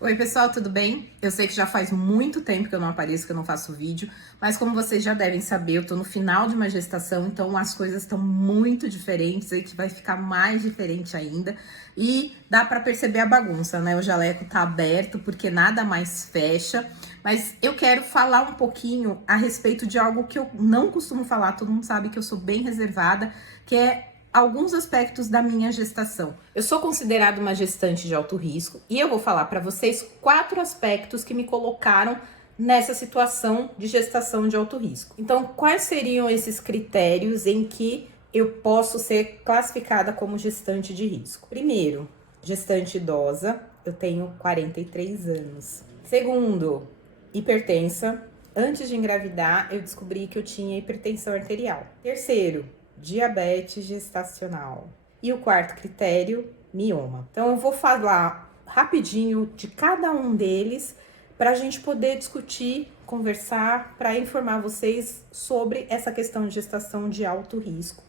Oi, pessoal, tudo bem? Eu sei que já faz muito tempo que eu não apareço, que eu não faço vídeo, mas como vocês já devem saber, eu tô no final de uma gestação, então as coisas estão muito diferentes e que vai ficar mais diferente ainda. E dá pra perceber a bagunça, né? O jaleco tá aberto porque nada mais fecha, mas eu quero falar um pouquinho a respeito de algo que eu não costumo falar, todo mundo sabe que eu sou bem reservada, que é alguns aspectos da minha gestação. Eu sou considerada uma gestante de alto risco e eu vou falar para vocês 4 aspectos que me colocaram nessa situação de gestação de alto risco. Então, quais seriam esses critérios em que eu posso ser classificada como gestante de risco? Primeiro, gestante idosa, eu tenho 43 anos. Segundo, hipertensa. Antes de engravidar, eu descobri que eu tinha hipertensão arterial. Terceiro, diabetes gestacional. E o quarto critério, mioma. Então eu vou falar rapidinho de cada um deles para a gente poder discutir, conversar, para informar vocês sobre essa questão de gestação de alto risco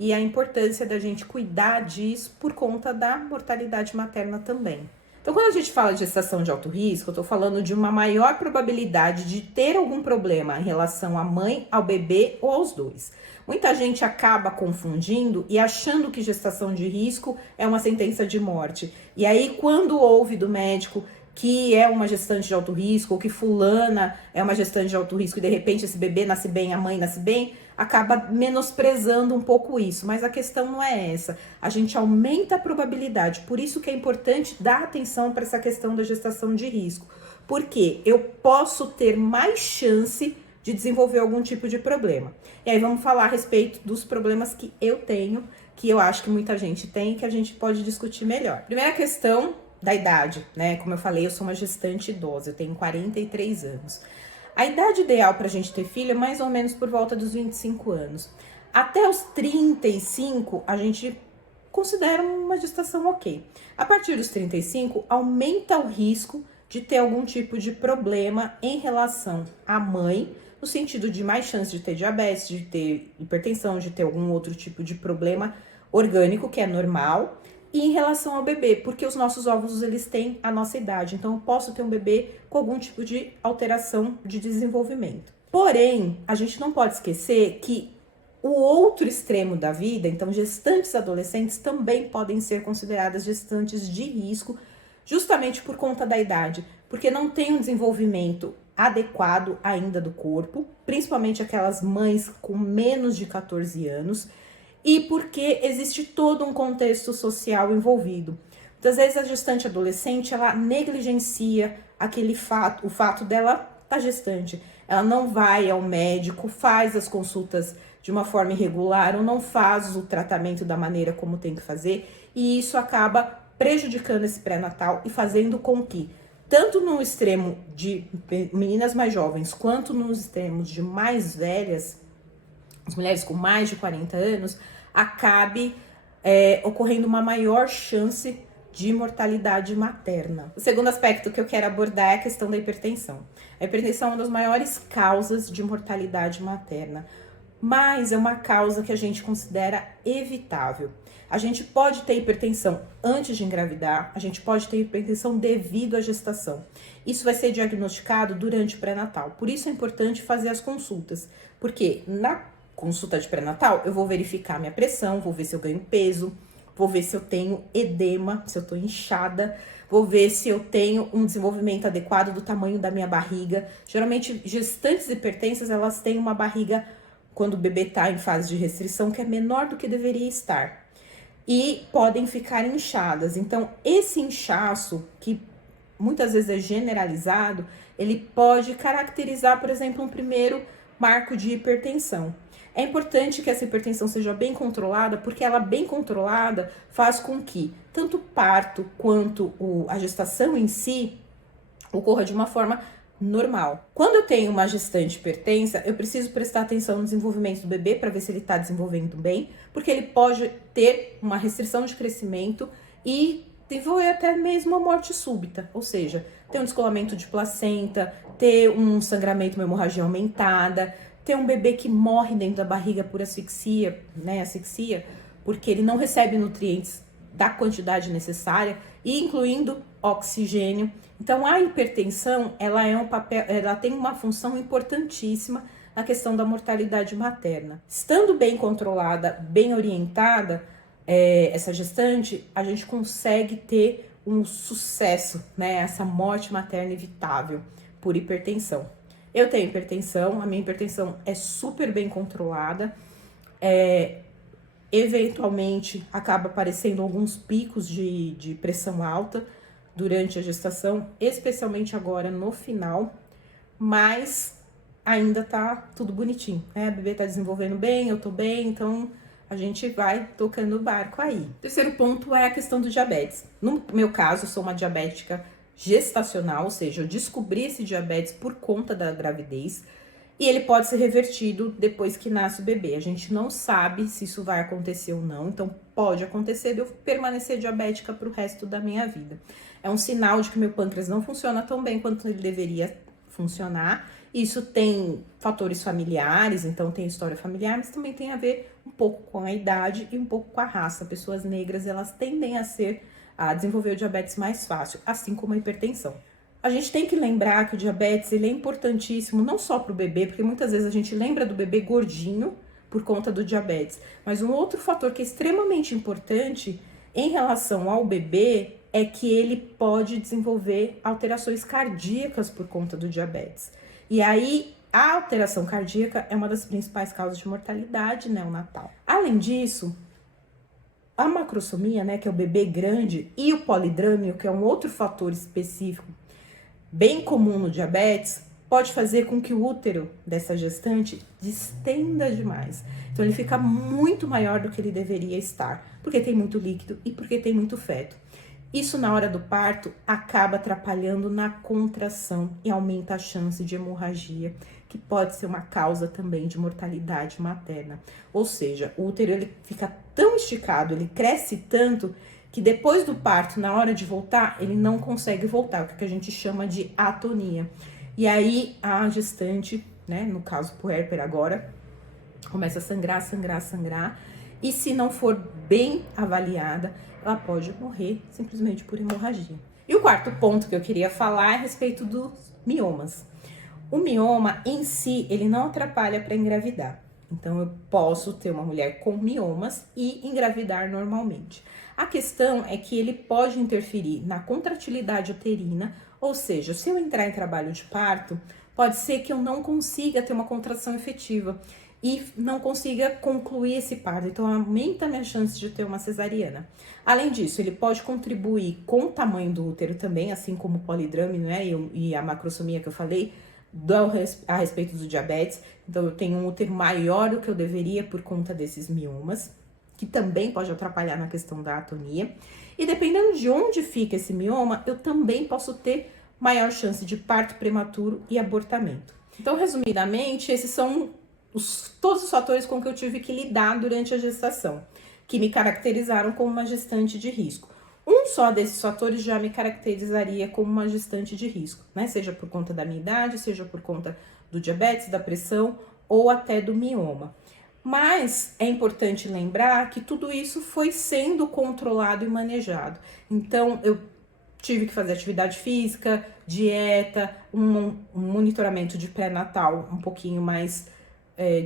e a importância da gente cuidar disso por conta da mortalidade materna também. Então, quando a gente fala de gestação de alto risco, eu estou falando de uma maior probabilidade de ter algum problema em relação à mãe, ao bebê ou aos dois. Muita gente acaba confundindo e achando que gestação de risco é uma sentença de morte. E aí, quando ouve do médico que é uma gestante de alto risco, ou que fulana é uma gestante de alto risco, e de repente esse bebê nasce bem, a mãe nasce bem, acaba menosprezando um pouco isso. Mas a questão não é essa. A gente aumenta a probabilidade. Por isso que é importante dar atenção para essa questão da gestação de risco. Porque eu posso ter mais chance de desenvolver algum tipo de problema. E aí vamos falar a respeito dos problemas que eu tenho, que eu acho que muita gente tem, que a gente pode discutir melhor. Primeira questão da idade, né? Como eu falei, eu sou uma gestante idosa, eu tenho 43 anos. A idade ideal para a gente ter filho é mais ou menos por volta dos 25 anos. Até os 35, a gente considera uma gestação ok. A partir dos 35, aumenta o risco de ter algum tipo de problema em relação à mãe, no sentido de mais chance de ter diabetes, de ter hipertensão, de ter algum outro tipo de problema orgânico, que é normal, e em relação ao bebê, porque os nossos óvulos, eles têm a nossa idade. Então, eu posso ter um bebê com algum tipo de alteração de desenvolvimento. Porém, a gente não pode esquecer que o outro extremo da vida, então gestantes adolescentes também podem ser consideradas gestantes de risco, justamente por conta da idade, porque não tem um desenvolvimento adequado ainda do corpo, principalmente aquelas mães com menos de 14 anos, e porque existe todo um contexto social envolvido. Muitas vezes a gestante adolescente, ela negligencia o fato dela estar gestante. Ela não vai ao médico, faz as consultas de uma forma irregular ou não faz o tratamento da maneira como tem que fazer, e isso acaba prejudicando esse pré-natal e fazendo com que, tanto no extremo de meninas mais jovens, quanto nos extremos de mais velhas, as mulheres com mais de 40 anos, acabe ocorrendo uma maior chance de mortalidade materna. O segundo aspecto que eu quero abordar é a questão da hipertensão. A hipertensão é uma das maiores causas de mortalidade materna, mas é uma causa que a gente considera evitável. A gente pode ter hipertensão antes de engravidar, a gente pode ter hipertensão devido à gestação. Isso vai ser diagnosticado durante o pré-natal. Por isso é importante fazer as consultas, porque na consulta de pré-natal eu vou verificar minha pressão, vou ver se eu ganho peso, vou ver se eu tenho edema, se eu tô inchada, vou ver se eu tenho um desenvolvimento adequado do tamanho da minha barriga. Geralmente, gestantes hipertensas, elas têm uma barriga, quando o bebê tá em fase de restrição, que é menor do que deveria estar. E podem ficar inchadas. Então, esse inchaço, que muitas vezes é generalizado, ele pode caracterizar, por exemplo, um primeiro marco de hipertensão. É importante que essa hipertensão seja bem controlada, porque ela bem controlada faz com que tanto o parto quanto a gestação em si ocorra de uma forma normal. Quando eu tenho uma gestante hipertensa, eu preciso prestar atenção no desenvolvimento do bebê para ver se ele está desenvolvendo bem, porque ele pode ter uma restrição de crescimento e desenvolver até mesmo a morte súbita, ou seja, ter um descolamento de placenta, ter um sangramento, uma hemorragia aumentada, ter um bebê que morre dentro da barriga por asfixia, né, porque ele não recebe nutrientes da quantidade necessária, incluindo oxigênio. Então, a hipertensão, ela tem uma função importantíssima na questão da mortalidade materna. Estando bem controlada, bem orientada, essa gestante, a gente consegue ter um sucesso, né? Essa morte materna evitável por hipertensão. Eu tenho hipertensão, a minha hipertensão é super bem controlada. Eventualmente, acaba aparecendo alguns picos de pressão alta durante a gestação, especialmente agora no final, mas ainda tá tudo bonitinho, né? A bebê tá desenvolvendo bem, eu tô bem, então a gente vai tocando o barco aí. O terceiro ponto é a questão do diabetes. No meu caso, eu sou uma diabética gestacional, ou seja, eu descobri esse diabetes por conta da gravidez e ele pode ser revertido depois que nasce o bebê. A gente não sabe se isso vai acontecer ou não, então pode acontecer de eu permanecer diabética para o resto da minha vida. É um sinal de que meu pâncreas não funciona tão bem quanto ele deveria funcionar. Isso tem fatores familiares, então tem história familiar, mas também tem a ver um pouco com a idade e um pouco com a raça. Pessoas negras, elas tendem a desenvolver o diabetes mais fácil, assim como a hipertensão. A gente tem que lembrar que o diabetes, ele é importantíssimo não só para o bebê, porque muitas vezes a gente lembra do bebê gordinho por conta do diabetes, mas um outro fator que é extremamente importante em relação ao bebê é que ele pode desenvolver alterações cardíacas por conta do diabetes. E aí, a alteração cardíaca é uma das principais causas de mortalidade neonatal. Além disso, a macrosomia, né, que é o bebê grande, e o polidrâmio, que é um outro fator específico bem comum no diabetes, pode fazer com que o útero dessa gestante distenda demais. Então, ele fica muito maior do que ele deveria estar, porque tem muito líquido e porque tem muito feto. Isso, na hora do parto, acaba atrapalhando na contração e aumenta a chance de hemorragia, que pode ser uma causa também de mortalidade materna. Ou seja, o útero ele fica tão esticado, ele cresce tanto, que depois do parto, na hora de voltar, ele não consegue voltar, o que a gente chama de atonia. E aí, a gestante, né, no caso puérpera agora, começa a sangrar, sangrar, sangrar, e se não for bem avaliada, ela pode morrer simplesmente por hemorragia. E o quarto ponto que eu queria falar é a respeito dos miomas. O mioma em si, ele não atrapalha para engravidar. Então, eu posso ter uma mulher com miomas e engravidar normalmente. A questão é que ele pode interferir na contratilidade uterina, ou seja, se eu entrar em trabalho de parto, pode ser que eu não consiga ter uma contração efetiva e não consiga concluir esse parto, então aumenta a minha chance de ter uma cesariana. Além disso, ele pode contribuir com o tamanho do útero também, assim como o polidrame, né, e a macrosomia que eu falei, a respeito do diabetes. Então, eu tenho um útero maior do que eu deveria por conta desses miomas, que também pode atrapalhar na questão da atonia. E dependendo de onde fica esse mioma, eu também posso ter maior chance de parto prematuro e abortamento. Então, resumidamente, esses são todos os fatores com que eu tive que lidar durante a gestação, que me caracterizaram como uma gestante de risco. Um só desses fatores já me caracterizaria como uma gestante de risco, né? Seja por conta da minha idade, seja por conta do diabetes, da pressão ou até do mioma. Mas é importante lembrar que tudo isso foi sendo controlado e manejado. Então, eu tive que fazer atividade física, dieta, um monitoramento de pré-natal um pouquinho mais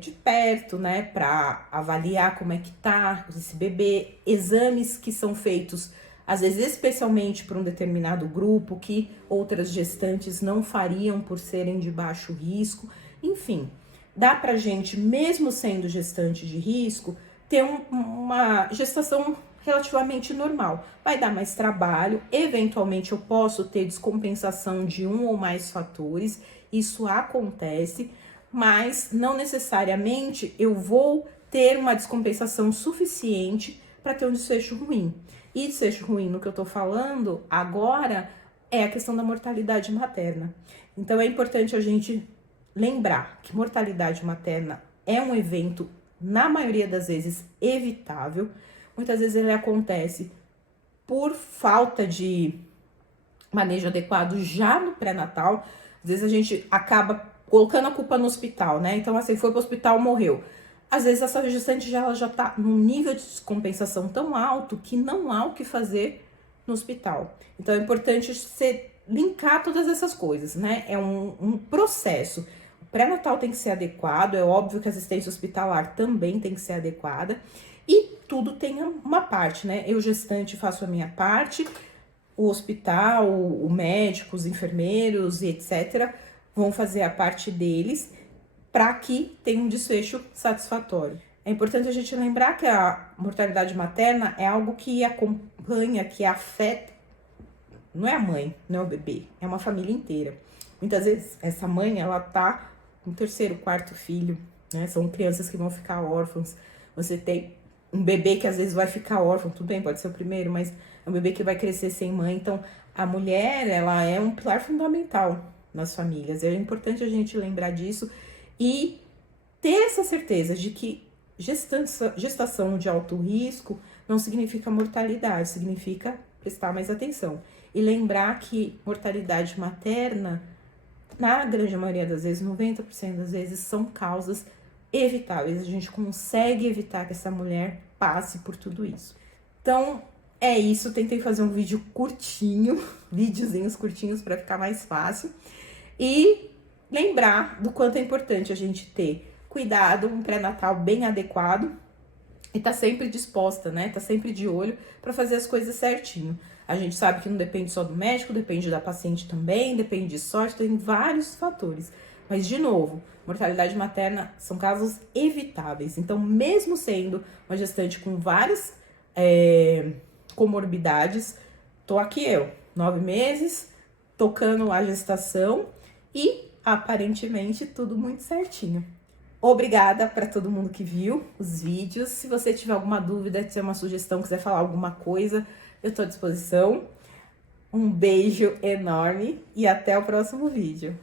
de perto, né, para avaliar como é que tá esse bebê, exames que são feitos, às vezes especialmente para um determinado grupo, que outras gestantes não fariam por serem de baixo risco, enfim, dá pra gente, mesmo sendo gestante de risco, ter uma gestação relativamente normal. Vai dar mais trabalho, eventualmente eu posso ter descompensação de um ou mais fatores, isso acontece, mas não necessariamente eu vou ter uma descompensação suficiente para ter um desfecho ruim. E desfecho ruim no que eu tô falando agora é a questão da mortalidade materna. Então é importante a gente lembrar que mortalidade materna é um evento, na maioria das vezes, evitável. Muitas vezes ele acontece por falta de manejo adequado já no pré-natal. Às vezes a gente acaba colocando a culpa no hospital, né? Então, assim, foi pro hospital, morreu. às vezes essa gestante ela já tá num nível de descompensação tão alto que não há o que fazer no hospital. Então é importante você linkar todas essas coisas, né? É um processo. O pré-natal tem que ser adequado, é óbvio que a assistência hospitalar também tem que ser adequada, e tudo tem uma parte, né? Eu, gestante, faço a minha parte, o hospital, o médico, os enfermeiros e etc. vão fazer a parte deles para que tenha um desfecho satisfatório. É importante a gente lembrar que a mortalidade materna é algo que acompanha, que afeta, não é a mãe, não é o bebê, é uma família inteira. Muitas vezes essa mãe, ela tá no terceiro, quarto filho, né? São crianças que vão ficar órfãos. Você tem um bebê que às vezes vai ficar órfão, tudo bem, pode ser o primeiro, mas é um bebê que vai crescer sem mãe. Então, a mulher, ela é um pilar fundamental nas famílias. É importante a gente lembrar disso e ter essa certeza de que gestação de alto risco não significa mortalidade, significa prestar mais atenção. E lembrar que mortalidade materna, na grande maioria das vezes, 90% das vezes, são causas evitáveis. A gente consegue evitar que essa mulher passe por tudo isso. Então, é isso. Tentei fazer um vídeo curtinho, videozinhos curtinhos para ficar mais fácil. E lembrar do quanto é importante a gente ter cuidado, um pré-natal bem adequado e tá sempre disposta, né? Tá sempre de olho para fazer as coisas certinho. A gente sabe que não depende só do médico, depende da paciente também, depende de sorte, tem vários fatores. Mas, de novo, mortalidade materna são casos evitáveis. Então, mesmo sendo uma gestante com várias comorbidades, tô aqui eu, 9 meses, tocando a gestação e aparentemente tudo muito certinho. Obrigada para todo mundo que viu os vídeos. Se você tiver alguma dúvida, tiver uma sugestão, quiser falar alguma coisa, eu estou à disposição. Um beijo enorme e até o próximo vídeo.